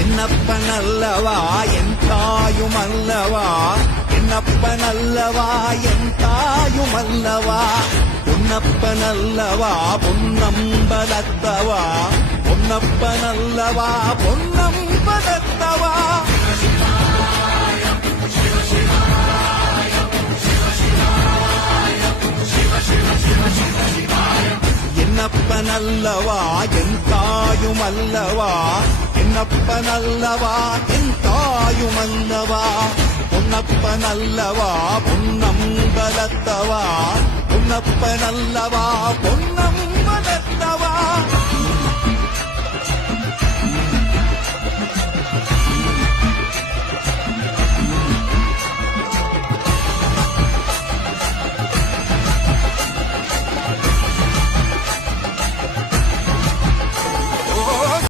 என்னப்பனல்லவா என் தாயுமல்லவா, என்னப்பனல்லவா என் தாயுமல்லவா, பொன்னப்பனல்லவா பொன்னம்பலத்தவா, பொன்னப்பனல்லவா பொன்னம்பலத்தவா. என்னப்பனல்லவா என் தாயுமல்லவா, என்னப்பனல்லவா என் தாயுமல்லவா, பொன்னப்பனல்லவா பொன்னம்பலத்தவா, பொன்னப்பனல்லவா பொன்னம்பலத்தவா.